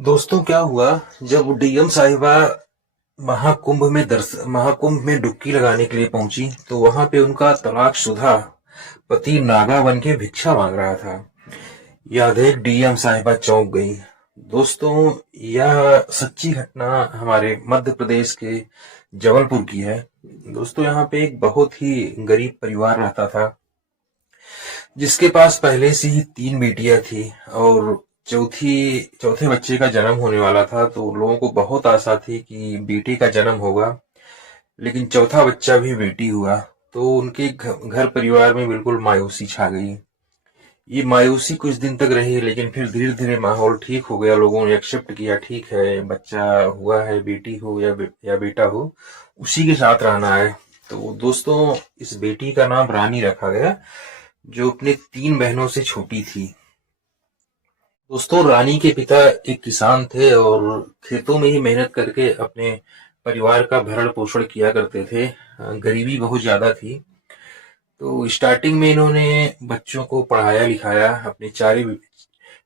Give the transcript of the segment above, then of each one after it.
दोस्तों क्या हुआ जब डीएम साहिबा महाकुंभ में डुबकी लगाने के लिए पहुंची तो वहां पे उनका तलाकशुदा पति नागा बन के भिक्षा मांग रहा था। यह देख डीएम साहिबा चौंक गई। दोस्तों, यह सच्ची घटना हमारे मध्य प्रदेश के जबलपुर की है। दोस्तों, यहाँ पे एक बहुत ही गरीब परिवार रहता था जिसके पास पहले से ही 3 बेटियां थी और चौथी चौथे बच्चे का जन्म होने वाला था। तो लोगों को बहुत आशा थी कि बेटी का जन्म होगा, लेकिन चौथा बच्चा भी बेटी हुआ। तो उनके घर परिवार में बिल्कुल मायूसी छा गई। ये मायूसी कुछ दिन तक रही, लेकिन फिर धीरे धीरे माहौल ठीक हो गया। लोगों ने एक्सेप्ट किया, ठीक है, बच्चा हुआ है, बेटी हो या बेटा हो, उसी के साथ रहना है। तो दोस्तों, इस बेटी का नाम रानी रखा गया, जो अपने 3 बहनों से छोटी थी। दोस्तों, रानी के पिता एक किसान थे और खेतों में ही मेहनत करके अपने परिवार का भरण पोषण किया करते थे। गरीबी बहुत ज्यादा थी। तो स्टार्टिंग में इन्होंने बच्चों को पढ़ाया लिखाया, अपनी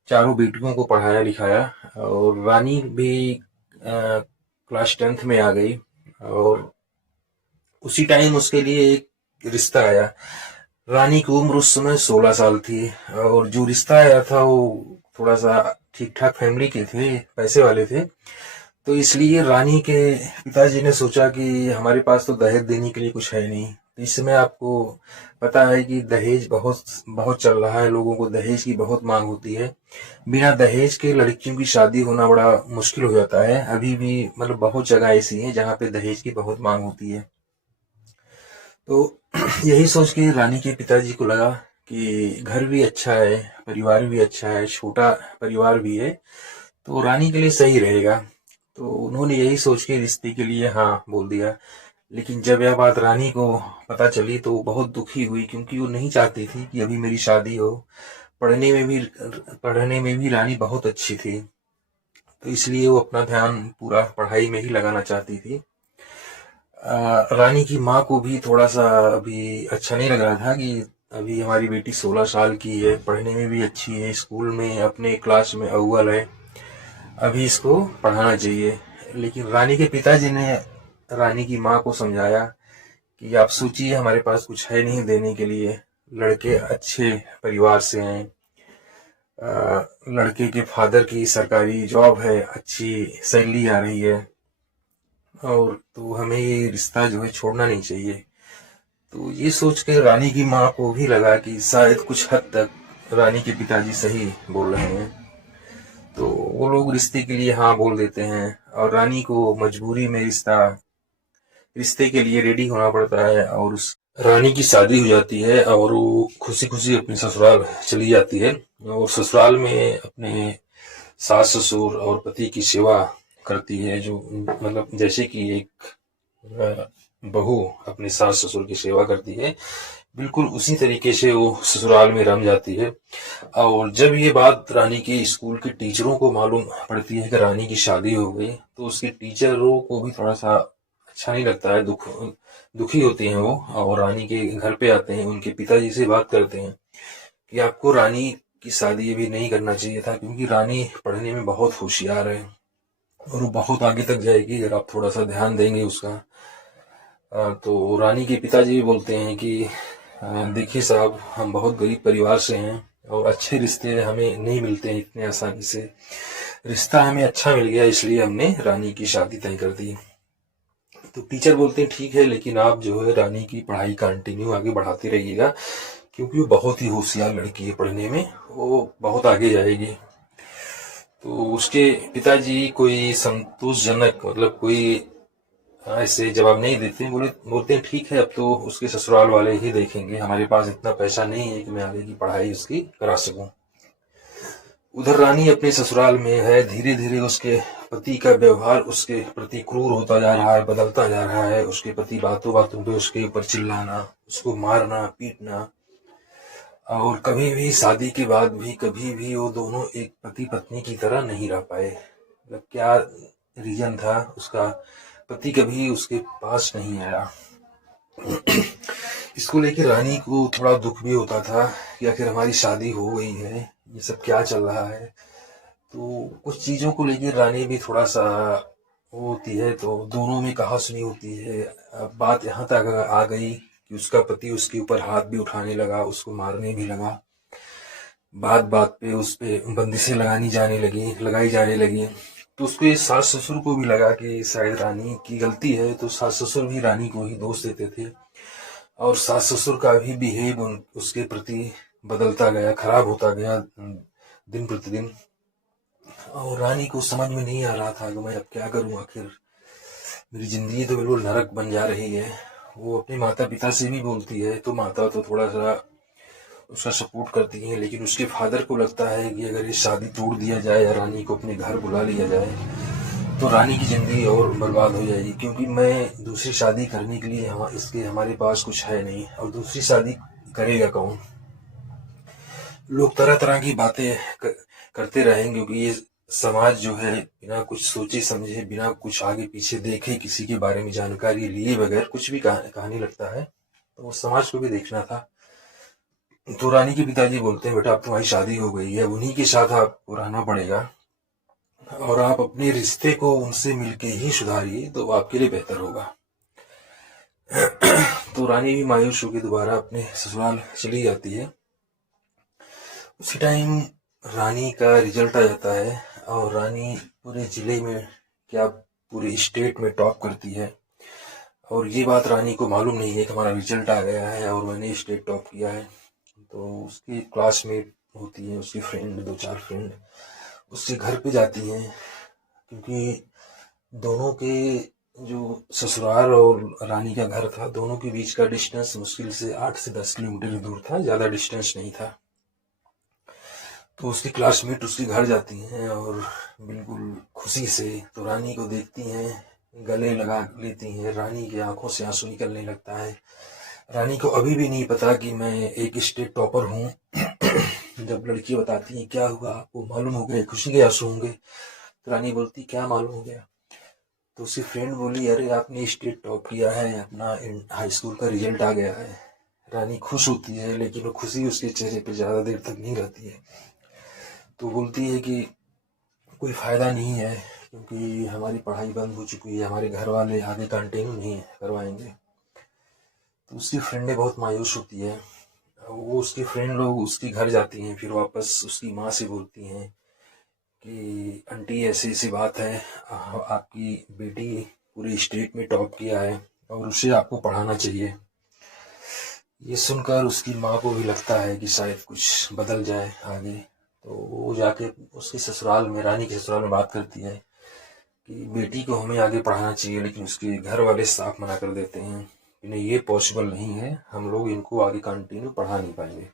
चारों बेटियों को पढ़ाया लिखाया। और रानी भी क्लास 10th में आ गई और उसी टाइम उसके लिए एक रिश्ता आया। रानी की उम्र उस समय 16 साल थी और जो रिश्ता आया था वो थोड़ा सा ठीक ठाक फैमिली के थे, पैसे वाले थे। तो इसलिए रानी के पिताजी ने सोचा कि हमारे पास तो दहेज देने के लिए कुछ है नहीं। तो इस समय आपको पता है कि दहेज बहुत बहुत चल रहा है, लोगों को दहेज की बहुत मांग होती है। बिना दहेज के लड़कियों की शादी होना बड़ा मुश्किल हो जाता है। अभी भी मतलब बहुत जगह ऐसी है जहाँ पे दहेज की बहुत मांग होती है। तो यही सोच के रानी के पिताजी को लगा कि घर भी अच्छा है, परिवार भी अच्छा है, छोटा परिवार भी है, तो रानी के लिए सही रहेगा। तो उन्होंने यही सोच के रिश्ते के लिए हाँ बोल दिया। लेकिन जब यह बात रानी को पता चली तो वो बहुत दुखी हुई, क्योंकि वो नहीं चाहती थी कि अभी मेरी शादी हो। पढ़ने में भी रानी बहुत अच्छी थी, तो इसलिए वो अपना ध्यान पूरा पढ़ाई में ही लगाना चाहती थी। रानी की माँ को भी थोड़ा सा अभी अच्छा नहीं लग रहा था कि अभी हमारी बेटी 16 साल की है, पढ़ने में भी अच्छी है, स्कूल में अपने क्लास में अव्वल है, अभी इसको पढ़ाना चाहिए। लेकिन रानी के पिताजी ने रानी की माँ को समझाया कि आप सोचिए, हमारे पास कुछ है नहीं देने के लिए, लड़के अच्छे परिवार से हैं, लड़के के फादर की सरकारी जॉब है, अच्छी सैलरी आ रही है, और तो हमें ये रिश्ता जो है छोड़ना नहीं चाहिए। तो ये सोच के रानी की माँ को भी लगा कि शायद कुछ हद तक रानी के पिताजी सही बोल रहे हैं। तो वो लोग रिश्ते के लिए हाँ बोल देते हैं और रानी को मजबूरी में रिश्ते के लिए रेडी होना पड़ता है, और उस रानी की शादी हो जाती है और वो खुशी खुशी अपने ससुराल चली जाती है। और ससुराल में अपने सास ससुर और पति की सेवा करती है, जो मतलब जैसे कि एक बहू अपने सास ससुर की सेवा करती है, बिल्कुल उसी तरीके से वो ससुराल में रम जाती है। और जब ये बात रानी की स्कूल के टीचरों को मालूम पड़ती है कि रानी की शादी हो गई, तो उसके टीचरों को भी थोड़ा सा अच्छा नहीं लगता है, दुखी होते हैं वो, और रानी के घर पे आते हैं, उनके पिताजी से बात करते हैं कि आपको रानी की शादी अभी नहीं करना चाहिए था, क्योंकि रानी पढ़ने में बहुत होशियार है और वो बहुत आगे तक जाएगी अगर आप थोड़ा सा ध्यान देंगे उसका। तो रानी के पिताजी भी बोलते हैं कि देखिए साहब, हम बहुत गरीब परिवार से हैं और अच्छे रिश्ते हमें नहीं मिलते हैं इतने आसानी से। रिश्ता हमें अच्छा मिल गया, इसलिए हमने रानी की शादी तय कर दी। तो टीचर बोलते हैं ठीक है, लेकिन आप जो है रानी की पढ़ाई कंटिन्यू आगे बढ़ाते रहिएगा, क्योंकि वो बहुत ही होशियार लड़की है, पढ़ने में वो बहुत आगे जाएगी। तो उसके पिताजी कोई संतोषजनक मतलब कोई ऐसे जवाब नहीं देते, बोलते हैं ठीक है, अब तो उसके ससुराल वाले ही देखेंगे, हमारे पास इतना पैसा नहीं है कि मैं आगे की पढ़ाई उसकी करा सकूं। उधर रानी अपने ससुराल में है, धीरे धीरे उसके पति का व्यवहार उसके प्रति क्रूर होता जा रहा है, बदलता जा रहा है। उसके पति बातों बातों पे उसके ऊपर चिल्लाना, उसको मारना पीटना, और कभी भी शादी के बाद भी कभी भी वो दोनों एक पति पत्नी की तरह नहीं रह पाए। मतलब क्या रीजन था, उसका पति कभी उसके पास नहीं आया। इसको लेके रानी को थोड़ा दुख भी होता था कि आखिर हमारी शादी हो गई है, ये सब क्या चल रहा है। तो कुछ चीज़ों को लेकर रानी भी थोड़ा सा वो होती है, तो दोनों में कहा सुनी होती है। अब बात यहाँ तक आ गई कि उसका पति उसके ऊपर हाथ भी उठाने लगा, उसको मारने भी लगा। बात बात पे उस पे बंदिशें लगाई जाने लगी। तो उसके सास ससुर को भी लगा कि शायद रानी की गलती है, तो सास ससुर भी रानी को ही दोष देते थे। और सास ससुर का भी बिहेव उसके प्रति बदलता गया, खराब होता गया दिन प्रतिदिन। और रानी को समझ में नहीं आ रहा था कि मैं अब क्या करूं, आखिर मेरी जिंदगी तो बिल्कुल नरक बन जा रही है। वो अपने माता पिता से भी बोलती है, तो माता तो थोड़ा सा उसका सपोर्ट करती है, लेकिन उसके फादर को लगता है कि अगर ये शादी तोड़ दिया जाए या रानी को अपने घर बुला लिया जाए तो रानी की जिंदगी और बर्बाद हो जाएगी, क्योंकि मैं दूसरी शादी करने के लिए हमारे पास कुछ है नहीं, और दूसरी शादी करेगा कौन। लोग तरह तरह की बातें करते रहेंगे, क्योंकि ये समाज जो है बिना कुछ सोचे समझे, बिना कुछ आगे पीछे देखे, किसी के बारे में जानकारी लिए बगैर कुछ भी कहानी लगता है। तो वो समाज को भी देखना था। तो रानी के पिताजी बोलते हैं, बेटा अब तुम्हारी शादी हो गई है, उन्हीं के साथ आपको रहना पड़ेगा, और आप अपने रिश्ते को उनसे मिलके ही सुधारिए तो आपके लिए बेहतर होगा। तो रानी भी मायूस होकर दोबारा अपने ससुराल चली जाती है। उसी टाइम रानी का रिजल्ट आ जाता है, और रानी पूरे जिले में, क्या पूरे स्टेट में टॉप करती है। और ये बात रानी को मालूम नहीं है कि हमारा रिजल्ट आ गया है और मैंने स्टेट टॉप किया है। तो उसकी क्लासमेट होती है, उसकी फ्रेंड, 2-4 फ्रेंड उसके घर पे जाती हैं, क्योंकि दोनों के जो ससुराल और रानी का घर था, दोनों के बीच का डिस्टेंस मुश्किल से 8 से 10 किलोमीटर दूर था, ज़्यादा डिस्टेंस नहीं था। तो उसकी क्लासमेट उसके घर जाती हैं और बिल्कुल खुशी से तो रानी को देखती हैं, गले लगा लेती हैं। रानी की आंखों से आंसू निकलने लगता है। रानी को अभी भी नहीं पता कि मैं एक स्टेट टॉपर हूँ। जब लड़की बताती है क्या हुआ, आपको मालूम हो गया, खुशी के आंसू होंगे। तो रानी बोलती क्या मालूम हो गया। तो उसकी फ्रेंड बोली, अरे आपने स्टेट टॉप किया है, अपना हाई स्कूल का रिजल्ट आ गया है। रानी खुश होती है, लेकिन वो खुशी उसके चेहरे पे ज़्यादा देर तक नहीं रहती है। तो बोलती है कि कोई फ़ायदा नहीं है, क्योंकि हमारी पढ़ाई बंद हो चुकी है, हमारे घर वाले आगे कंटिन्यू नहीं करवाएंगे। तो उसकी फ्रेंडें बहुत मायूस होती है। वो उसकी फ्रेंड लोग उसके घर जाती हैं, फिर वापस उसकी माँ से बोलती हैं कि आंटी ऐसी ऐसी बात है, आपकी बेटी पूरे स्टेट में टॉप किया है और उसे आपको पढ़ाना चाहिए। ये सुनकर उसकी माँ को भी लगता है कि शायद कुछ बदल जाए आगे। तो वो जाके उसके ससुराल में, रानी के ससुराल में बात करती है कि बेटी को हमें आगे पढ़ाना चाहिए, लेकिन उसके घर वाले साफ मना कर देते हैं कि नहीं, ये पॉसिबल नहीं है, हम लोग इनको आगे कंटिन्यू पढ़ा नहीं पाएंगे।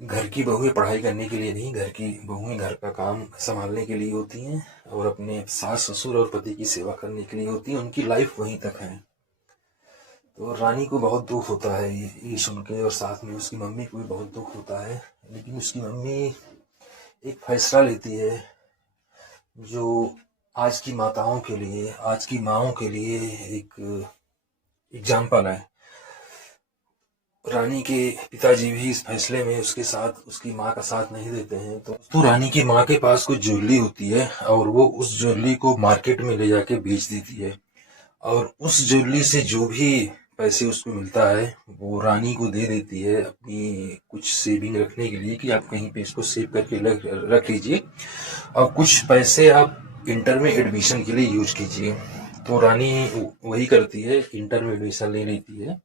घर की बहुएं पढ़ाई करने के लिए नहीं, घर की बहुएं घर का काम संभालने के लिए होती हैं और अपने सास ससुर और पति की सेवा करने के लिए होती हैं। उनकी लाइफ वहीं तक है। तो रानी को बहुत दुख होता है ये सुन के, और साथ में उसकी मम्मी को भी बहुत दुख होता है। लेकिन उसकी मम्मी एक फैसला लेती है जो आज की माताओं के लिए, आज की माओं के लिए एक एग्जाम्पल है। रानी के पिताजी भी इस फैसले में उसके साथ, उसकी माँ का साथ नहीं देते हैं। तो रानी की माँ के पास कुछ ज्वेलरी होती है और वो उस ज्वेलरी को मार्केट में ले जाके बेच देती है, और उस ज्वेलरी से जो भी पैसे उसको मिलता है वो रानी को दे देती है अपनी कुछ सेविंग रखने के लिए, कि आप कहीं पे इसको सेव करके रख लीजिए और कुछ पैसे आप इंटर में एडमिशन के लिए यूज कीजिए। तो रानी वही करती है, इंटर में एडमिशन ले लेती है।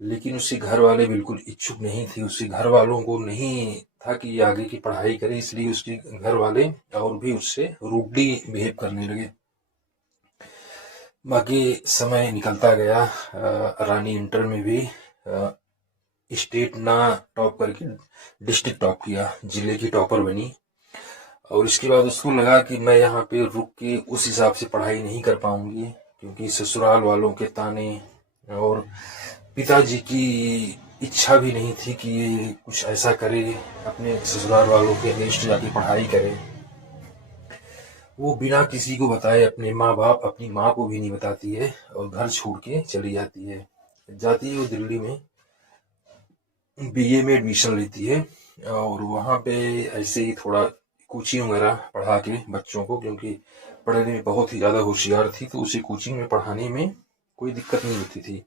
लेकिन उसके घर वाले बिल्कुल इच्छुक नहीं थे, उसके घर वालों को नहीं था कि आगे की पढ़ाई करे, इसलिए उसके घर वाले और भी उससे रूडली बिहेव करने लगे। बाकी समय निकलता गया, रानी इंटर में भी स्टेट ना टॉप करके डिस्ट्रिक्ट टॉप किया, जिले की टॉपर बनी। और इसके बाद उसको लगा कि मैं यहाँ पे रुक के उस हिसाब से पढ़ाई नहीं कर पाऊंगी, क्योंकि ससुराल वालों के ताने और पिताजी की इच्छा भी नहीं थी कि ये कुछ ऐसा करे, अपने ससुराल वालों के अगेंस्ट जाके पढ़ाई करे। वो बिना किसी को बताए, अपने माँ बाप, अपनी माँ को भी नहीं बताती है और घर छोड़ के चली जाती है। वो दिल्ली में बीए में एडमिशन लेती है, और वहाँ पे ऐसे ही थोड़ा कोचिंग वगैरह पढ़ा के बच्चों को, क्योंकि पढ़ने में बहुत ही ज़्यादा होशियार थी, तो उसे कोचिंग में पढ़ाने में कोई दिक्कत नहीं होती थी।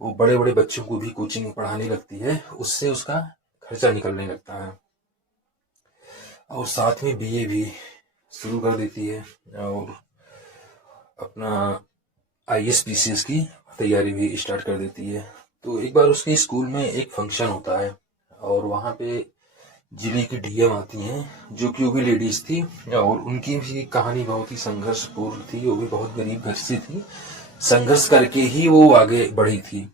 वो बड़े बड़े बच्चों को भी कोचिंग में पढ़ाने लगती है, उससे उसका खर्चा निकलने लगता है, और साथ में बीए भी शुरू कर देती है और अपना आईएएस पीसीएस की तैयारी भी स्टार्ट कर देती है। तो एक बार उसके स्कूल में एक फंक्शन होता है और वहाँ पे जिले की डीएम आती हैं, जो कि वो भी लेडीज थी, और उनकी भी कहानी बहुत ही संघर्षपूर्ण थी। वो भी बहुत गरीब घर से थी, संघर्ष करके ही वो आगे बढ़ी थी।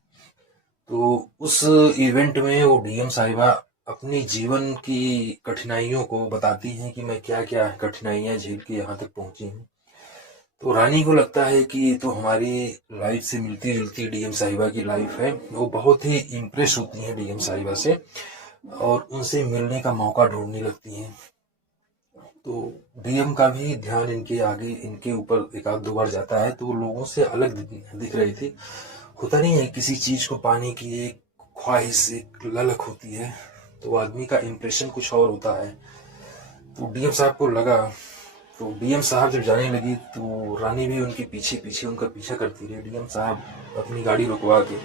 तो उस इवेंट में वो डीएम साहिबा अपने जीवन की कठिनाइयों को बताती हैं कि मैं क्या क्या कठिनाइयां झेल के यहाँ तक पहुंची हूँ। तो रानी को लगता है कि तो हमारी लाइफ से मिलती जुलती डीएम साहिबा की लाइफ है। वो बहुत ही इम्प्रेस होती हैं डीएम साहिबा से और उनसे मिलने का मौका ढूंढने लगती हैं। तो डीएम का भी ध्यान इनके आगे इनके ऊपर एक आध दो बार जाता है, तो वो लोगों से अलग दिख रही थी। होता नहीं है, किसी चीज को पाने की एक ख्वाहिश, एक ललक होती है, तो आदमी का इम्प्रेशन कुछ और होता है। तो डीएम साहब को लगा, तो डीएम साहब जब जाने लगी तो रानी भी उनके पीछे पीछे उनका पीछा करती रही। डीएम साहब अपनी गाड़ी रुकवा के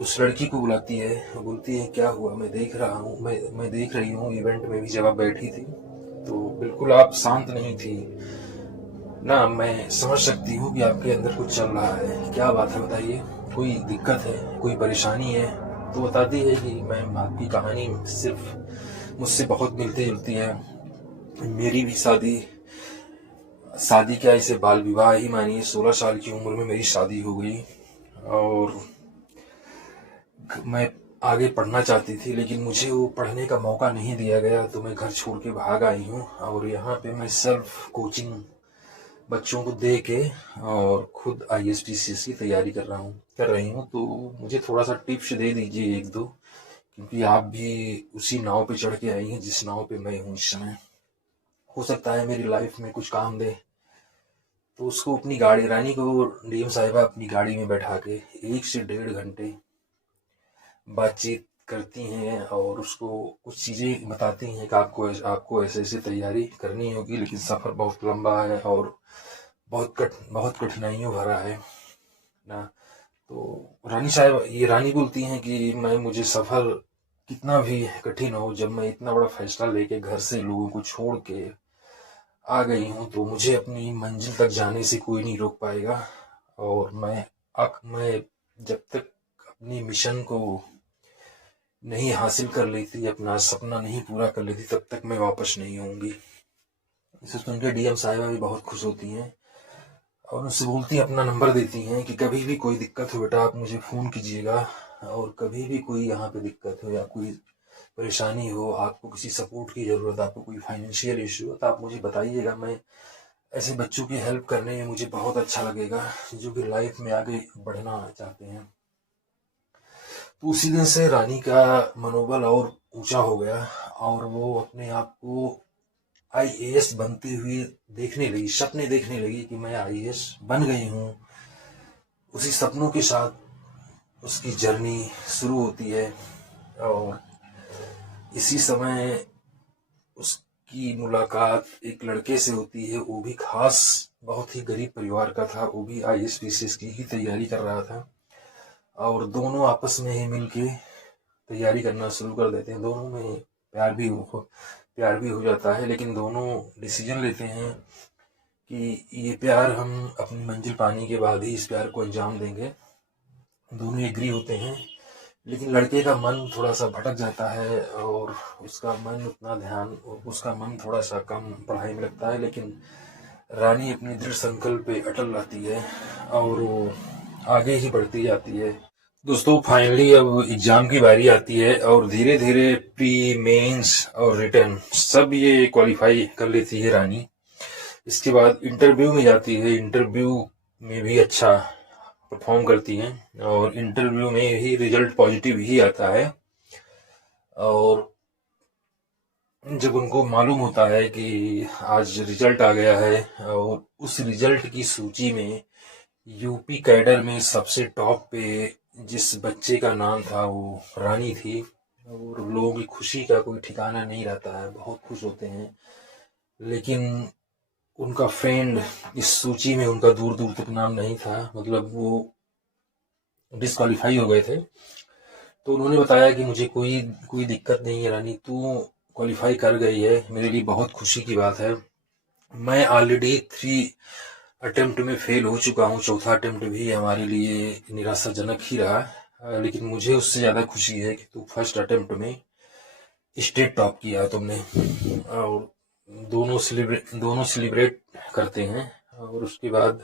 उस लड़की को बुलाती है, बोलती है क्या हुआ, मैं देख रहा हूँ, मैं देख रही हूँ इवेंट में भी जब आप बैठी थी तो बिल्कुल आप शांत नहीं थी ना। मैं समझ सकती हूँ कि आपके अंदर कुछ चल रहा है, क्या बात है बताइए, कोई दिक्कत है, कोई परेशानी है। तो बताती है कि मैम आपकी कहानी सिर्फ मुझसे बहुत मिलती जुलती है, मेरी भी शादी क्या, इसे बाल विवाह ही मानिए। 16 साल की उम्र में मेरी शादी हो गई और मैं आगे पढ़ना चाहती थी, लेकिन मुझे वो पढ़ने का मौका नहीं दिया गया, तो मैं घर छोड़ के भाग आई हूँ और यहाँ पे मैं सेल्फ कोचिंग बच्चों को दे के और खुद आईएएस पीसीएस की तैयारी कर रही हूँ। तो मुझे थोड़ा सा टिप्स दे दीजिए एक दो, क्योंकि आप भी उसी नाव पे चढ़ के आई हैं जिस नाव पे मैं हूँ इस समय। हो सकता है मेरी लाइफ में कुछ काम दे। तो उसको अपनी गाड़ी, रानी को डीएम साहिबा अपनी गाड़ी में बैठा के 1 से 1.5 घंटे बातचीत करती हैं और उसको कुछ चीज़ें बताती हैं कि आपको ऐसे ऐसे तैयारी करनी होगी, लेकिन सफ़र बहुत लंबा है और बहुत कठिनाइयों भरा है ना। तो रानी बोलती हैं कि मुझे सफ़र कितना भी कठिन हो, जब मैं इतना बड़ा फैसला लेके घर से लोगों को छोड़ के आ गई हूँ, तो मुझे अपनी मंजिल तक जाने से कोई नहीं रोक पाएगा। और मैं जब तक अपनी मिशन को नहीं हासिल कर लेती, अपना सपना नहीं पूरा कर लेती, तब तक मैं वापस नहीं आऊंगी। इसे सुनकर डीएम साहिबा भी बहुत खुश होती हैं और उनसे बोलती हैं, अपना नंबर देती हैं कि कभी भी कोई दिक्कत हो बेटा आप मुझे फ़ोन कीजिएगा, और कभी भी कोई यहाँ पे दिक्कत हो या कोई परेशानी हो, आपको किसी सपोर्ट की ज़रूरत, आपको कोई फाइनेंशियल इशू हो, तो आप मुझे बताइएगा। मैं ऐसे बच्चों की हेल्प करने में मुझे बहुत अच्छा लगेगा, जो कि लाइफ में आगे बढ़ना चाहते हैं। तो उसी दिन से रानी का मनोबल और ऊंचा हो गया और वो अपने आप को आईएएस बनते हुए देखने लगी, सपने देखने लगी कि मैं आईएएस बन गई हूँ। उसी सपनों के साथ उसकी जर्नी शुरू होती है और इसी समय उसकी मुलाकात एक लड़के से होती है। वो भी खास बहुत ही गरीब परिवार का था, वो भी आईएएस पीसीएस की ही तैयारी कर रहा था और दोनों आपस में ही मिलके तैयारी करना शुरू कर देते हैं। दोनों में प्यार भी हो जाता है, लेकिन दोनों डिसीजन लेते हैं कि ये प्यार हम अपनी मंजिल पाने के बाद ही इस प्यार को अंजाम देंगे। दोनों एग्री होते हैं, लेकिन लड़के का मन थोड़ा सा भटक जाता है और उसका मन थोड़ा सा कम पढ़ाई में लगता है, लेकिन रानी अपनी दृढ़ संकल्प पे अटल रहती है और वो आगे ही बढ़ती जाती है। दोस्तों फाइनली अब एग्जाम की बारी आती है और धीरे धीरे प्री मेंस और रिटर्न सब ये क्वालिफाई कर लेती है रानी। इसके बाद इंटरव्यू में जाती है, इंटरव्यू में भी अच्छा परफॉर्म करती हैं और इंटरव्यू में ही रिजल्ट पॉजिटिव ही आता है। और जब उनको मालूम होता है कि आज रिजल्ट आ गया है और उस रिजल्ट की सूची में यूपी कैडर में सबसे टॉप पे जिस बच्चे का नाम था वो रानी थी, और लोगों की खुशी का कोई ठिकाना नहीं रहता है, बहुत खुश होते हैं। लेकिन उनका फ्रेंड इस सूची में उनका दूर दूर तक नाम नहीं था, मतलब वो डिस्क्वालीफाई हो गए थे। तो उन्होंने बताया कि मुझे कोई कोई दिक्कत नहीं है रानी, तू क्वालिफाई कर गई है, मेरे लिए बहुत खुशी की बात है। मैं ऑलरेडी 3 अटेम्प्ट में फेल हो चुका हूँ, चौथा अटेम्प्ट भी हमारे लिए निराशाजनक ही रहा। लेकिन मुझे उससे ज़्यादा खुशी है कि तू फर्स्ट अटेम्प्ट में स्टेट टॉप किया तुमने। और दोनों सेलिब्रेट करते हैं। और उसके बाद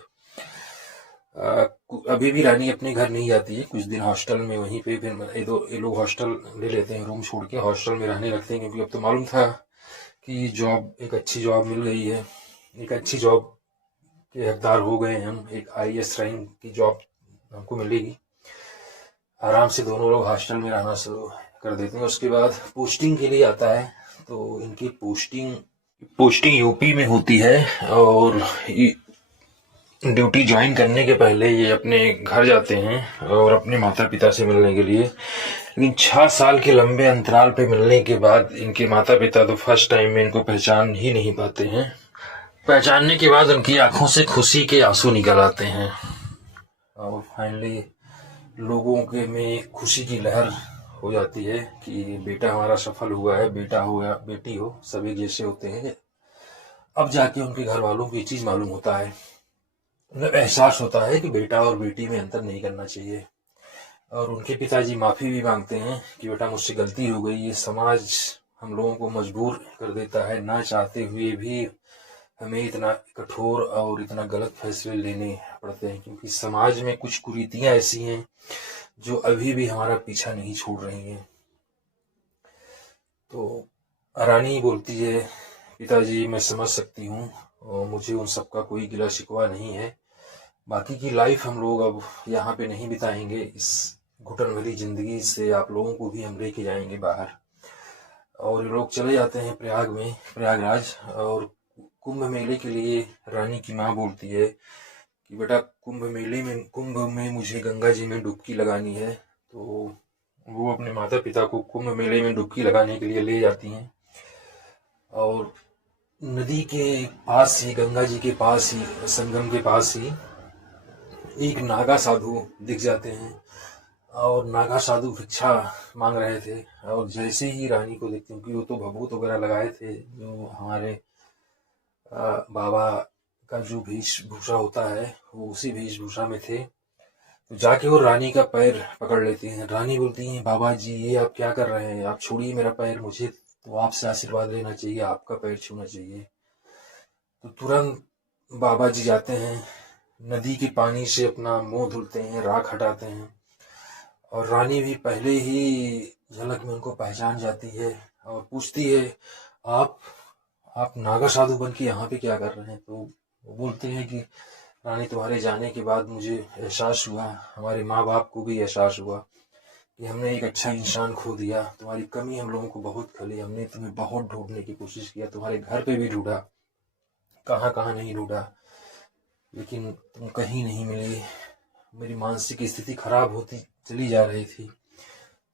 अभी भी रानी अपने घर नहीं जाती है, कुछ दिन हॉस्टल में वहीं पे, फिर ये लोग हॉस्टल ले लेते हैं, रूम छोड़ के हॉस्टल में रहने लगते हैं। क्योंकि अब तो मालूम था कि जॉब, एक अच्छी जॉब मिल गई है, एक अच्छी जॉब के हकदार हो गए हैं हम, एक IAS रैंक की जॉब हमको मिलेगी। आराम से दोनों लोग हॉस्टल में रहना शुरू कर देते हैं। उसके बाद पोस्टिंग के लिए आता है, तो इनकी पोस्टिंग यूपी में होती है। और ड्यूटी ज्वाइन करने के पहले ये अपने घर जाते हैं और अपने माता पिता से मिलने के लिए। लेकिन 6 साल के लंबे अंतराल पे मिलने के बाद इनके माता पिता तो फर्स्ट टाइम में इनको पहचान ही नहीं पाते हैं। पहचानने के बाद उनकी आंखों से खुशी के आंसू निकल आते हैं। और फाइनली लोगों के में खुशी की लहर हो जाती है कि बेटा हमारा सफल हुआ है, बेटा हो या बेटी हो, सभी जैसे होते हैं। अब जाके उनके घर वालों को ये चीज मालूम होता है, उन्हें एहसास होता है कि बेटा और बेटी में अंतर नहीं करना चाहिए। और उनके पिताजी माफी भी मांगते हैं कि बेटा मुझसे गलती हो गई, ये समाज हम लोगों को मजबूर कर देता है, ना चाहते हुए भी हमें इतना कठोर और इतना गलत फैसले लेने पड़ते हैं। क्योंकि समाज में कुछ कुरीतियां ऐसी हैं जो अभी भी हमारा पीछा नहीं छोड़ रही हैं। तो रानी बोलती है, पिताजी मैं समझ सकती हूँ और मुझे उन सब का कोई गिला शिकवा नहीं है। बाकी की लाइफ हम लोग अब यहाँ पे नहीं बिताएंगे, इस घुटन भरी जिंदगी से आप लोगों को भी हम लेके जाएंगे बाहर। और ये लोग चले जाते हैं प्रयागराज। और कुंभ मेले के लिए रानी की माँ बोलती है कि बेटा कुंभ में मुझे गंगा जी में डुबकी लगानी है। तो वो अपने माता पिता को कुंभ मेले में डुबकी लगाने के लिए ले जाती हैं। और नदी के पास ही, गंगा जी के पास ही, संगम के पास ही एक नागा साधु दिख जाते हैं। और नागा साधु भिक्षा मांग रहे थे। और जैसे ही रानी को देखते हैं, क्योंकि वो तो भभूत वगैरह लगाए थे, जो हमारे बाबा का जो वेशभूषा होता है वो उसी वेशभूषा में थे। तो जाके वो रानी का पैर पकड़ लेते हैं। रानी बोलती हैं, बाबा जी ये आप क्या कर रहे हैं, आप छोड़िए मेरा पैर, मुझे तो आपसे आशीर्वाद लेना चाहिए, आपका पैर छूना चाहिए। तो तुरंत बाबा जी जाते हैं, नदी के पानी से अपना मुंह धुलते हैं, राख हटाते हैं। और रानी भी पहले ही झलक में उनको पहचान जाती है और पूछती है, आप नागा साधु बन के यहाँ पे क्या कर रहे हैं। तो वो बोलते हैं कि रानी तुम्हारे जाने के बाद मुझे एहसास हुआ, हमारे माँ बाप को भी एहसास हुआ कि हमने एक अच्छा इंसान खो दिया। तुम्हारी कमी हम लोगों को बहुत खली, हमने तुम्हें बहुत ढूंढने की कोशिश किया, तुम्हारे घर पे भी ढूंढा, कहाँ कहाँ नहीं ढूंढा, लेकिन तुम कहीं नहीं मिली। मेरी मानसिक स्थिति खराब होती चली जा रही थी।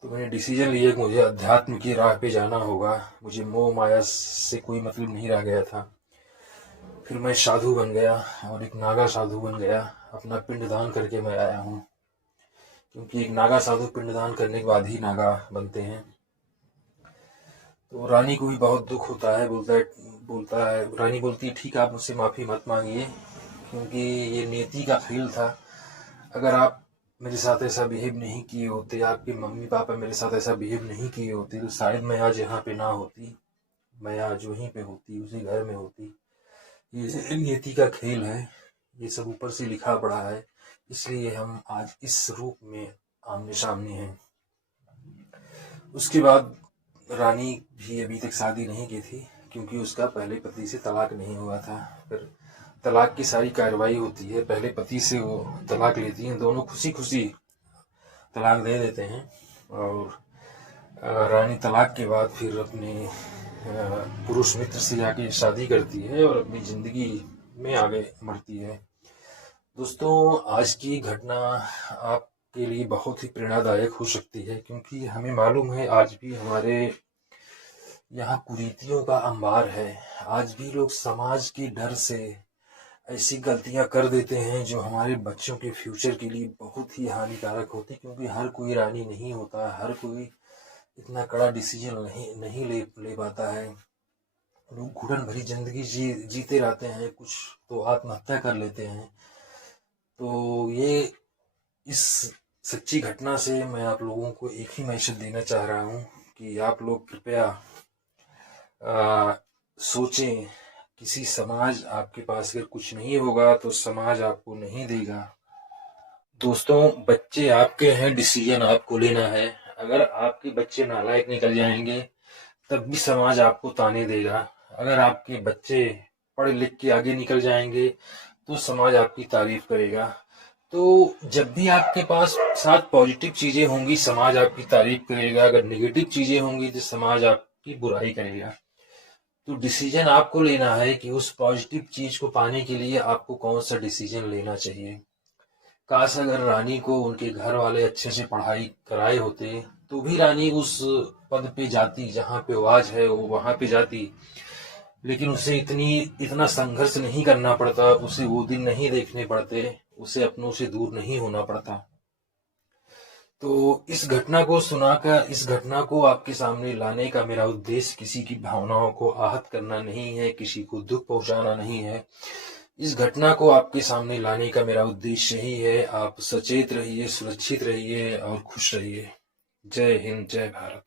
तो मैंने डिसीजन लिया कि मुझे अध्यात्म की राह पे जाना होगा, मुझे मोह माया से कोई मतलब नहीं रह गया था। फिर मैं साधु बन गया और एक नागा साधु बन गया, अपना पिंडदान करके मैं आया हूँ। क्योंकि एक नागा साधु पिंडदान करने के बाद ही नागा बनते हैं। तो रानी को भी बहुत दुख होता है, बोलता है रानी बोलती है, ठीक है आप मुझसे माफी मत मांगिए, क्योंकि ये नियति का खेल था। अगर आप मेरे साथ ऐसा बिहेव नहीं किए होते, आपके मम्मी पापा मेरे साथ ऐसा बिहेव नहीं किए होते, तो शायद मैं आज यहाँ पे ना होती, मैं आज वहीं पे होती, उसी घर में होती। ये नियति का खेल है, ये सब ऊपर से लिखा पड़ा है, इसलिए हम आज इस रूप में आमने सामने हैं। उसके बाद रानी भी अभी तक शादी नहीं की थी, क्योंकि उसका पहले पति से तलाक नहीं हुआ था। फिर तलाक की सारी कार्रवाई होती है, पहले पति से वो तलाक लेती हैं, दोनों खुशी खुशी तलाक दे देते हैं। और रानी तलाक के बाद फिर अपने पुरुष मित्र से जाके शादी करती है और अपनी जिंदगी में आगे बढ़ती है। दोस्तों आज की घटना आप के लिए बहुत ही प्रेरणादायक हो सकती है, क्योंकि हमें मालूम है आज भी हमारे यहाँ कुरीतियों का अंबार है। आज भी लोग समाज के डर से ऐसी गलतियां कर देते हैं जो हमारे बच्चों के फ्यूचर के लिए बहुत ही हानिकारक होती, क्योंकि हर कोई रानी नहीं होता, हर कोई इतना कड़ा डिसीजन नहीं ले पाता है। लोग घुटन भरी जिंदगी जीते रहते हैं, कुछ तो आत्महत्या कर लेते हैं। तो ये इस सच्ची घटना से मैं आप लोगों को एक ही मैसेज देना चाह रहा हूँ कि आप लोग कृपया सोचें। किसी समाज आपके पास अगर कुछ नहीं होगा तो समाज आपको नहीं देगा। दोस्तों, बच्चे आपके हैं, डिसीजन आपको लेना है। अगर आपके बच्चे नालायक निकल जाएंगे तब भी समाज आपको ताने देगा। अगर आपके बच्चे पढ़ लिख के आगे निकल जाएंगे तो समाज आपकी तारीफ करेगा। तो जब भी आपके पास साथ पॉजिटिव चीजें होंगी समाज आपकी तारीफ करेगा, अगर नेगेटिव चीजें होंगी तो समाज आपकी बुराई करेगा। तो डिसीजन आपको लेना है कि उस पॉजिटिव चीज को पाने के लिए आपको कौन सा डिसीजन लेना चाहिए। काश अगर रानी को उनके घर वाले अच्छे से पढ़ाई कराए होते तो भी रानी उस पद पे जाती जहां पे वो आज है, वो वहां पे जाती। लेकिन उसे इतना संघर्ष नहीं करना पड़ता, उसे वो दिन नहीं देखने पड़ते, उसे अपनों से दूर नहीं होना पड़ता। तो इस घटना को सुनाकर, इस घटना को आपके सामने लाने का मेरा उद्देश्य किसी की भावनाओं को आहत करना नहीं है, किसी को दुख पहुंचाना नहीं है। इस घटना को आपके सामने लाने का मेरा उद्देश्य यही है, आप सचेत रहिए, सुरक्षित रहिए और खुश रहिए। जय हिंद, जय भारत।